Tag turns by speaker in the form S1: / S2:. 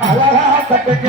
S1: அழகா கட்டுங்க